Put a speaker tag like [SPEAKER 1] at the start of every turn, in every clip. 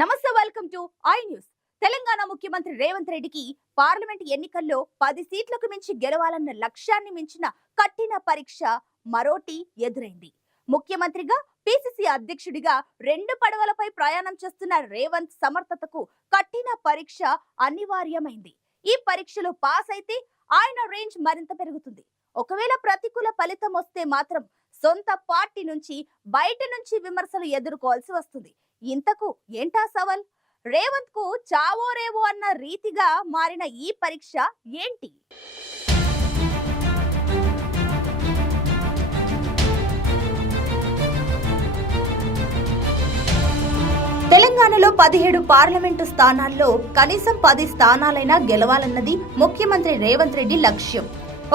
[SPEAKER 1] నమస్తే welcome to I news. Telangana ముఖ్యమంత్రి రేవంత్ రెడ్డికి పార్లమెంట్ ఎన్నికల్లో పది సీట్లకు మించి గెలవాలన్న లక్ష్యాన్ని మించిన కఠిన పరీక్ష మరోటి ఎదురైంది. ముఖ్యమంత్రిగా పిసిసి అధ్యక్షుడిగా రెండు పడవలపై ప్రయాణం చేస్తున్న రేవంత్ సమర్థతకు కఠిన పరీక్ష అనివార్యమైంది. ఈ పరీక్షలో పాస్ అయితే ఆయన రేంజ్ మరింత పెరుగుతుంది. ఒకవేళ ప్రతికూల ఫలితం వస్తే మాత్రం సొంత పార్టీ నుంచి బయట నుంచి విమర్శలు ఎదుర్కోవాల్సి వస్తుంది. ఇంతకు ఏంటా సవాల్? రేవంత్కు చావో రేవో అన్న రీతిగా మారిన ఈ పరీక్ష ఏంటి? తెలంగాణలో పదిహేడు పార్లమెంటు స్థానాల్లో కనీసం పది స్థానాలైనా గెలవాలన్నది ముఖ్యమంత్రి రేవంత్ రెడ్డి లక్ష్యం.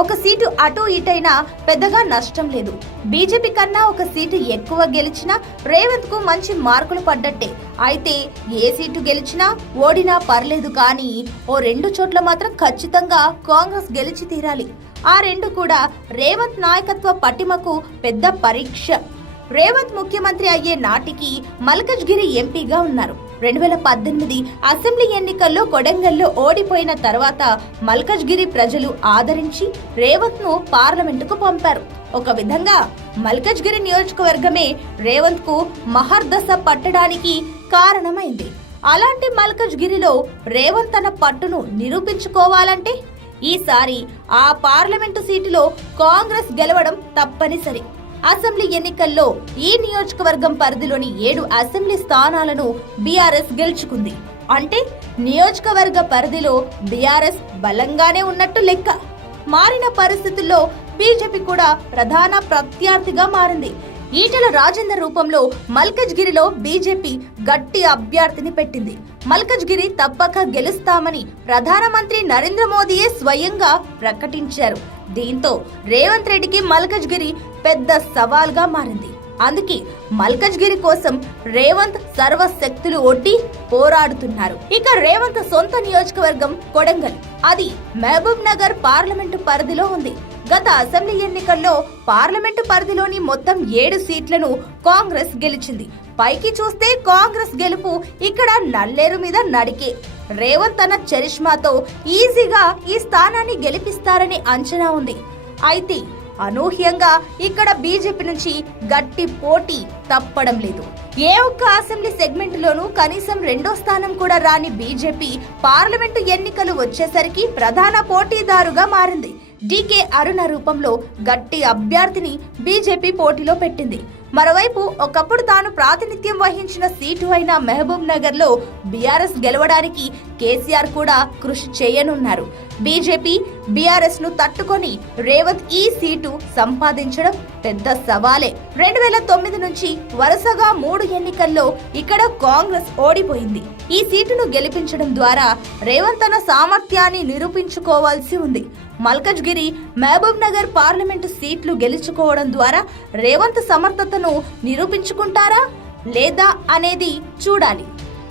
[SPEAKER 1] ఒక సీటు అటు ఇటైనా పెద్దగా నష్టం లేదు. బీజేపీ కన్నా ఒక సీటు ఎక్కువ గెలిచినా రేవంత్కు మంచి మార్కులు పడ్డట్టే. అయితే ఏ సీటు గెలిచినా ఓడినా పర్లేదు కానీ ఓ రెండు చోట్ల మాత్రం ఖచ్చితంగా కాంగ్రెస్ గెలిచి తీరాలి. ఆ రెండు కూడా రేవంత్ నాయకత్వ పటిమకు పెద్ద పరీక్ష. రేవంత్ ముఖ్యమంత్రి అయ్యే నాటికి మల్కజ్గిరి ఎంపీగా ఉన్నారు. రెండు వేల పద్దెనిమిది అసెంబ్లీ ఎన్నికల్లో కొడంగల్లో ఓడిపోయిన తర్వాత మల్కజ్గిరి ప్రజలు ఆదరించి రేవంత్ను పార్లమెంటుకు పంపారు. ఒక విధంగా మల్కజ్గిరి నియోజకవర్గమే రేవంత్కు మహర్దశ పట్టడానికి కారణమైంది. అలాంటి మల్కజ్గిరిలో రేవంత్ తన పట్టును నిరూపించుకోవాలంటే ఈసారి ఆ పార్లమెంటు సీటులో కాంగ్రెస్ గెలవడం తప్పనిసరి. అసెంబ్లీ ఎన్నికల్లో ఈ నియోజకవర్గం పరిధిలోని ఏడు అసెంబ్లీ స్థానాలను బీఆర్ఎస్ గెలుచుకుంది. అంటే నియోజకవర్గ పరిధిలో బీఆర్ఎస్ బలంగానే ఉన్నట్టు లెక్క. మారిన పరిస్థితుల్లో బీజేపీ కూడా ప్రధాన ప్రత్యర్థిగా మారింది. ఈటల రాజేందర్ రూపంలో మల్కజ్గిరిలో బీజేపీ గట్టి అభ్యర్థిని పెట్టింది. మల్కజ్గిరి తప్పక గెలుస్తామని ప్రధానమంత్రి నరేంద్ర మోదీయే స్వయంగా ప్రకటించారు. దీంతో రేవంత్ రెడ్డికి మల్కజ్గిరి పెద్ద సవాల్గా మారింది. అందుకే మల్కజ్గిరి కోసం రేవంత్ సర్వశక్తులు ఒడ్డి పోరాడుతున్నారు. ఇక రేవంత్ సొంత నియోజకవర్గం కొడంగల్. అది మహబూబ్ నగర్ పార్లమెంటు పరిధిలో ఉంది. గత అసెంబ్లీ ఎన్నికల్లో పార్లమెంటు పరిధిలోని మొత్తం ఏడు సీట్లను కాంగ్రెస్ గెలిచింది. పైకి చూస్తే కాంగ్రెస్ గెలుపు ఇక్కడ నల్లేరు మీద నడికే. రేవంత్ తన చరిష్మాతో ఈజీగా ఈ స్థానాన్ని గెలిపిస్తారని అంచనా ఉంది. అయితే అనూహ్యంగా ఇక్కడ బీజేపీ నుంచి గట్టి పోటీ తప్పడం లేదు. ఏ ఒక్క అసెంబ్లీ సెగ్మెంట్లోనూ కనీసం రెండో స్థానం కూడా రాని బీజేపీ పార్లమెంటు ఎన్నికలు వచ్చేసరికి ప్రధాన పోటీదారుగా మారింది. డీకే అరుణ రూపంలో గట్టి అభ్యర్థిని బీజేపీ పోటీలో పెట్టింది. మరోవైపు ఒకప్పుడు తాను ప్రాతినిధ్యం వహించిన సీటు అయిన మహబూబ్ నగర్లో బీఆర్ఎస్ గెలవడానికి కేసీఆర్ కూడా కృషి చేయనున్నారు. బీజేపీ బీఆర్ఎస్ను తట్టుకొని రేవంత్ ఈ సీటు సంపాదించడం పెద్ద సవాలే. రెండు వేల తొమ్మిది నుంచి వరుసగా మూడు ఎన్నికల్లో ఇక్కడ కాంగ్రెస్ ఓడిపోయింది. ఈ సీటును గెలిపించడం ద్వారా రేవంత్ తన సామర్థ్యాన్ని నిరూపించుకోవాల్సి ఉంది. మల్కజ్గిరి మహబూబ్ నగర్ పార్లమెంటు సీట్లు గెలుచుకోవడం ద్వారా రేవంత్ సమర్థతను నిరూపించుకుంటారా లేదా అనేది చూడాలి.